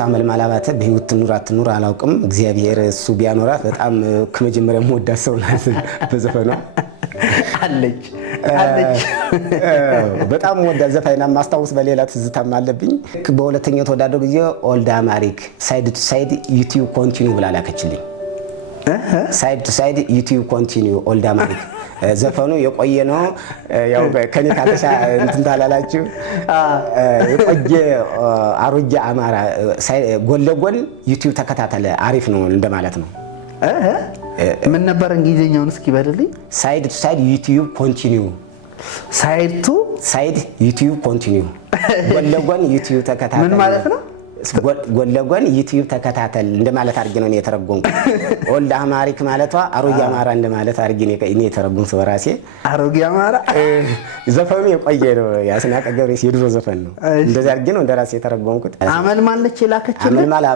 አመልማል አባተ በህይወት ትኑር አትኑር አላውቅም። እግዚአብሔር እሱ ቢያኖራት በጣም ከመጀመሪያ የምወዳት ሰው ናት። በዘፈኗ አለች በጣም ወዳት ዘፋኝና ማስታወስ በሌላ ትዝታም አለብኝ። በሁለተኛው ተወዳደው ጊዜ ኦልድ አማሪክ ሳይድ ቱ ሳይድ ዩቲዩብ ኮንቲኒው ብላ ላከችልኝ። ሳይድ ቱ ሳይድ ዩቲዩብ ኮንቲኒው ኦልድ አማሪክ ዘፈኑ የቆየ ነው። ያው ከኔ ካተሻ እንትን ታላላችሁ የቆየ አሮጌ አማራ ጎን ለጎን ዩቲዩብ ተከታተለ አሪፍ ነው እንደማለት ነው። ምን ነበር እንግሊዘኛውን እስኪ በደልኝ። ሳይድ ቱ ሳይድ ዩቲዩብ ኮንቲኒው ሳይድ ቱ ሳይድ ዩቲዩብ ኮንቲኒው ጎን ለጎን ዩቲዩብ ተከታተለ ምን ማለት ነው? ጎን ለጎን ዩቲዩብ ተከታተል እንደማለት አድርጌ ነው የተረጎምኩት። ኦልድ አማሪክ ማለቷ አሮጌ አማራ እንደማለት አድርጌ ነው የተረጎምኩት በራሴ። አሮጌ አማራ ዘፈኑ የቆየ ነው። የአስናቀ ገብሬ የድሮ ዘፈን ነው። እንደዛ አድርጌ ነው እንደራሴ የተረጎምኩት። አመልማል ነች የላከችልኝ። አመልማል